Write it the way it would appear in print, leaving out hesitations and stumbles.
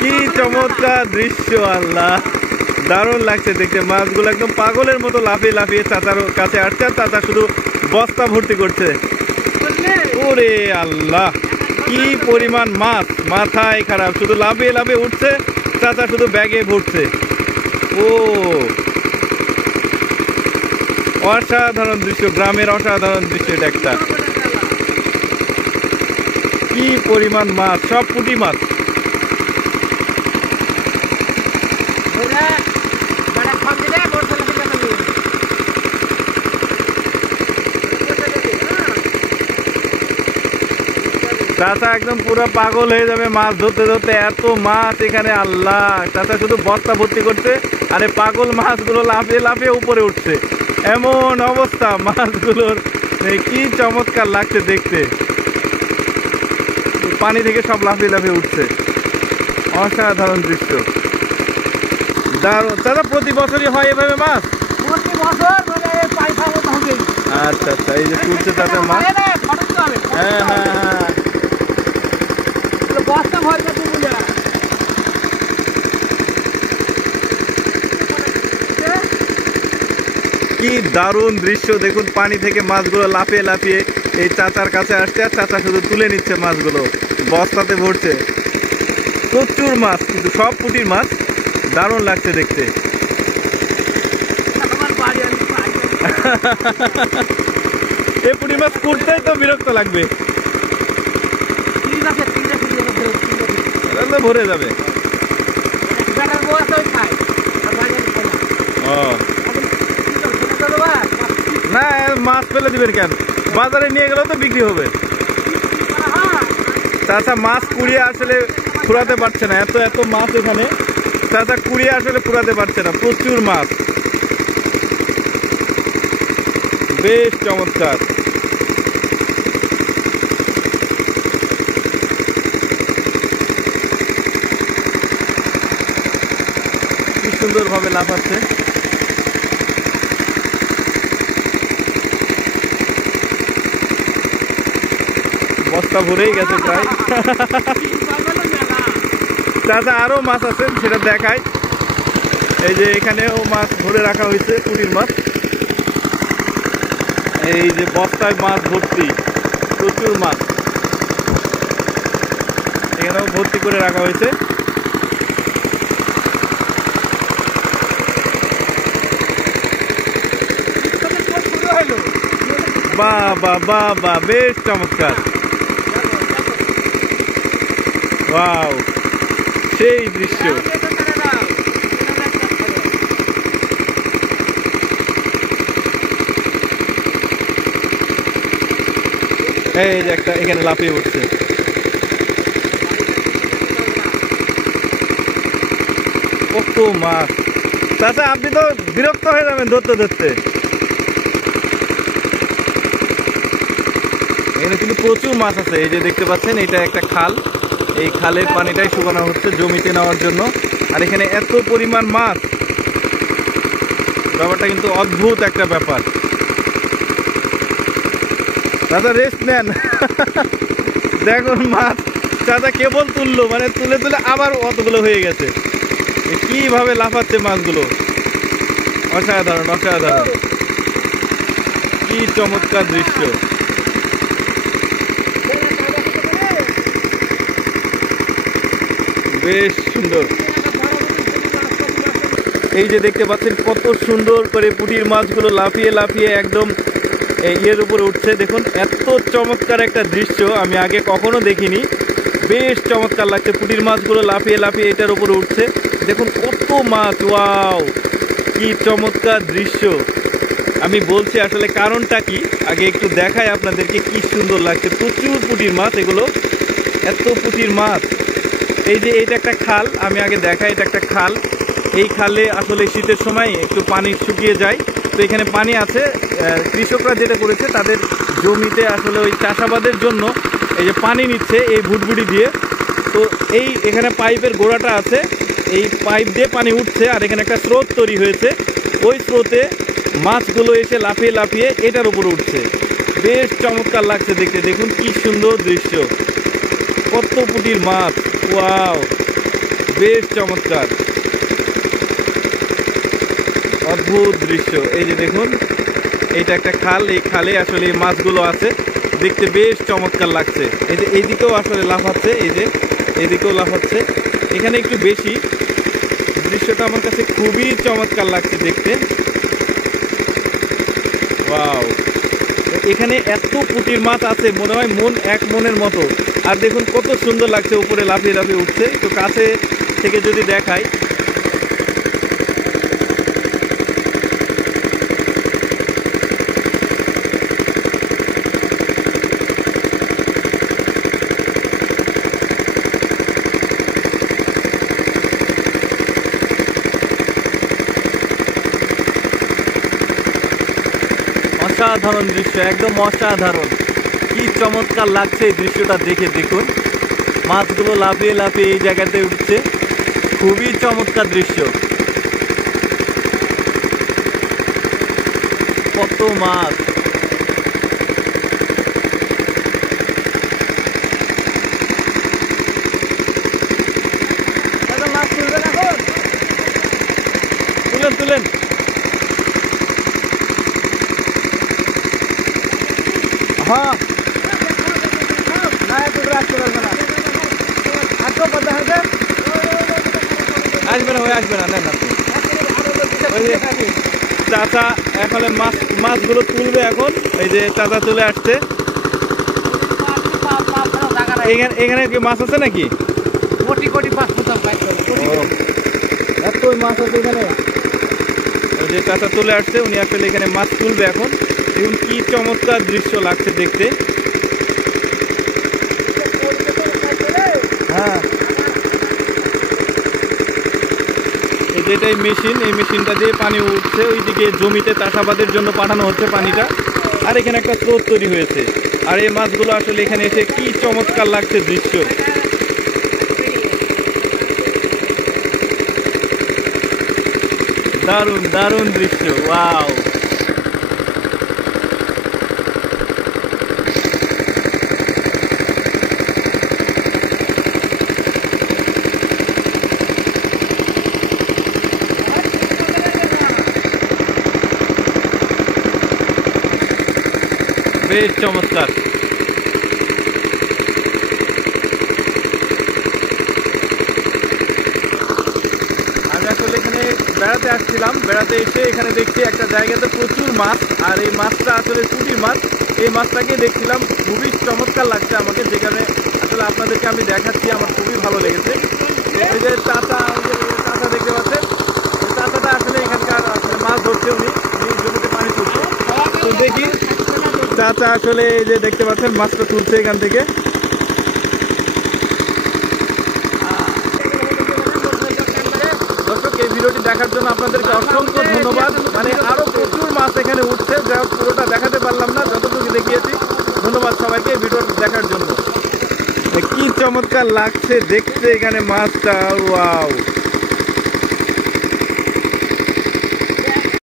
কি চমৎকার দৃশ্য, আল্লাহ দারুণ লাগছে দেখতে। মাছগুলো একদম পাগলের মতো লাফিয়ে লাফিয়ে চাচার কাছে আসছে, আর চাচা শুধু বস্তা ভর্তি করছে। ওরে আল্লাহ, কি পরিমাণ মাছ, মাথায় খারাপ, শুধু লাফিয়ে লাফিয়ে উঠছে, চাচা শুধু ব্যাগে ভরছে। ও অসাধারণ দৃশ্য, গ্রামের অসাধারণ দৃশ্য এটা একটা। কি পরিমাণ মাছ, সব পুঁটি মাছ। চাচা একদম পুরো পাগল হয়ে যাবে মাছ ধরতে ধরতে, এত মাছ এখানে, আল্লাহ। চাচা শুধু বস্তা ভর্তি করছে, আরে পাগল মাছগুলো লাফিয়ে লাফিয়ে উপরে উঠছে, এমন অবস্থা মাছগুলোর। কি চমৎকার লাগছে দেখতে, পানি থেকে সব লাফিয়ে লাফিয়ে উঠছে, অসাধারণ দৃশ্য, দারুণ। চাচা প্রতি বছরই হয় এভাবে মাছ? আচ্ছা আচ্ছা, এই যে তুলছে চাচা মাছ। হ্যাঁ হ্যাঁ হ্যাঁ, কি দারুণ দৃশ্য দেখুন, পানি থেকে মাছগুলো লাফিয়ে লাফিয়ে এই চাচার কাছে আসছে, আর চাচা শুধু তুলে নিচ্ছে মাছগুলো, বস্তাতে ভরছে। প্রচুর মাছ, কিন্তু সব পুঁটির মাছ, দারুণ লাগছে দেখতে। এই পুঁটি মাছ কুড়তেই তো বিরক্ত লাগবে, ভরে যাবে। না, মাছ ফেলে দিবেন কেন, বাজারে নিয়ে গেলেও তো বিক্রি হবে। চাচা মাছ কুড়িয়ে আসলে ফুরাতে পারছে না, এত এত মাছ এখানে, চাচা কুড়িয়ে আসলে ফুরাতে পারছে না, প্রচুর মাছ, বেশ চমৎকার। কি সুন্দর ভাবে লাফাচ্ছে। বস্তা ভরেই গেছে প্রায়। চাচা আরো মাছ আছে, সেটা দেখায়। এই যে এখানেও মাছ ভরে রাখা হয়েছে, পুঁটির মাছ। এই যে বস্তায় মাছ ভর্তি, প্রচুর মাছ এখানেও ভর্তি করে রাখা হয়েছে। বাহ বাহ বাহ বাহ, বেশ চমৎকার, ওয়াও, সেই দৃশ্য। এই যে একটা এখানে লাফিয়ে উঠছে, কত মাছ। চাচা আপনি তো বিরক্ত হয়ে যাবেন ধরতে ধরতে, এখানে কিন্তু প্রচুর মাছ আছে। এই যে দেখতে পাচ্ছেন, এটা একটা খাল, এই খালের পানিটাই শুকানো হচ্ছে জমিতে নেওয়ার জন্য, আর এখানে এত পরিমাণ মাছ, ব্যাপারটা কিন্তু অদ্ভুত একটা ব্যাপার। চাচা রেস্ট নেন। দেখুন মাছ চাচা কেবল তুললো, মানে তুলে তুলে আবার অতগুলো হয়ে গেছে, কিভাবে লাফাচ্ছে মাছগুলো, অসাধারণ অসাধারণ, কি চমৎকার দৃশ্য। বেশ সুন্দর। এই যে দেখতে পাচ্ছেন কত সুন্দর করে পুঁটির মাছগুলো লাফিয়ে লাফিয়ে একদম ইয়ের উপরে উঠছে। দেখুন এত চমৎকার একটা দৃশ্য আমি আগে কখনো দেখিনি, বেশ চমৎকার লাগছে। পুঁটির মাছগুলো লাফিয়ে লাফিয়ে এটার উপরে উঠছে, দেখুন কত মাছ, ওয়াও কি চমৎকার দৃশ্য। আমি বলছি আসলে কারণটা কি, আগে একটু দেখাই আপনাদেরকে, কি সুন্দর লাগছে। প্রচুর পুঁটির মাছ, এগুলো এত পুঁটির মাছ। এই যে এটা একটা খাল, আমি আগে দেখাই, এটা একটা খাল। এই খালে আসলে শীতের সময় একটু পানি শুকিয়ে যায়, তো এখানে পানি আছে। কৃষকরা যেটা করেছে, তাদের জমিতে আসলে ওই চাষাবাদের জন্য এই যে পানি নিচ্ছে এই ভুটভুটি দিয়ে। তো এই এখানে পাইপের গোড়াটা আছে, এই পাইপ দিয়ে পানি উঠছে, আর এখানে একটা স্রোত তৈরি হয়েছে, ওই স্রোতে মাছগুলো এসে লাফিয়ে লাফিয়ে এটার উপরে উঠছে। বেশ চমৎকার লাগছে দেখতে, দেখুন কি সুন্দর দৃশ্য, কত পুঁটির মাছ, ওয়াও। বেশ চমৎকার, অদ্ভুত দৃশ্য। এই যে দেখুন, এইটা একটা খাল, এই খালে আসলে এই মাছগুলো আছে, দেখতে বেশ চমৎকার লাগছে। এই যে এইদিকেও আসলে লাফাচ্ছে, এই যে এইদিকেও লাফাচ্ছে, এখানে একটু বেশি। দৃশ্যটা আমার কাছে খুবই চমৎকার লাগছে দেখতে। ওয়াও, এখানে এত পুঁটির মাছ আছে, মনে হয় এক মনের মতো। আর দেখুন কত সুন্দর লাগছে, উপরে লাফিয়ে লাফিয়ে উঠছে। একটু কাছে থেকে যদি দেখাই, অসাধারণ দৃশ্য, একদম অসাধারণ। কি চমৎকার লাগছে এই দৃশ্যটা দেখে। দেখুন মাছগুলো লাফিয়ে লাফিয়ে এই জায়গাতে উঠছে, খুবই চমৎকার দৃশ্য। কত মাছ, মাছ তুলবেন এখন, তুলেন তুলেন। হ্যাঁ, আসবে না, আসবে না, নেন আপনি। চাচা এখন মাছগুলো তুলবে এখন। এই যে চাচা চলে আসছে। এখানে কি মাছ আছে নাকি? কোটি কোটি মাছ এত মাছ আছে এখানে। ওই যে চাচা চলে আসছে, উনি আসলে এখানে মাছ তুলবে এখন। দেখুন কি চমৎকার দৃশ্য লাগছে দেখতে। হ্যাঁ, যেটাই মেশিন, এই মেশিনটা দিয়ে পানি উঠছে, ওইদিকে জমিতে চাষাবাদের জন্য পাঠানো হচ্ছে পানিটা। আর এখানে একটা স্রোত তৈরি হয়েছে। আর এই মাছগুলো আসলে এখানে এসে কি চমৎকার লাগছে দৃশ্য। দারুণ দারুণ দৃশ্য, ওয়াও। বেশ চমৎকার। আমি আসলে এখানে বেড়াতে আসছিলাম, বেড়াতে এসে এখানে দেখছি একটা জায়গাতে প্রচুর মাছ। আর এই মাছটা আসলে পুঁটির মাছ। এই মাছটাকে দেখছিলাম, খুবই চমৎকার লাগছে আমাকে, যেখানে আসলে আপনাদেরকে আমি দেখাচ্ছি, আমার খুবই ভালো লেগেছে। ওই যে চাচা দেখতে পাচ্ছেন, চাচাটা আসলে এখানকার আসলে মাছ ধরছে, উনি জমিতে পানি তুলছে। তো দেখি চাচা আসলে এই যে দেখতে পাচ্ছেন মাছটা তুলছে এখান থেকে। দর্শক, এই ভিডিওটি দেখার জন্য আপনাদেরকে অসংখ্য ধন্যবাদ। মানে আরো প্রচুর মাছ এখানে উঠছে, যা পুরোটা দেখাতে পারলাম না, যতটুকু দেখিয়েছি। ধন্যবাদ সবাইকে ভিডিও দেখার জন্য। কি চমৎকার লাগছে দেখতে এখানে মাছটা, ওয়াও।